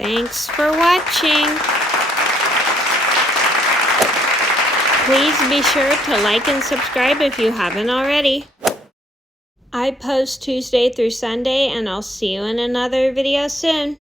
Thanks for watching. Please be sure to like and subscribe if you haven't already. I post Tuesday through Sunday, and I'll see you in another video soon.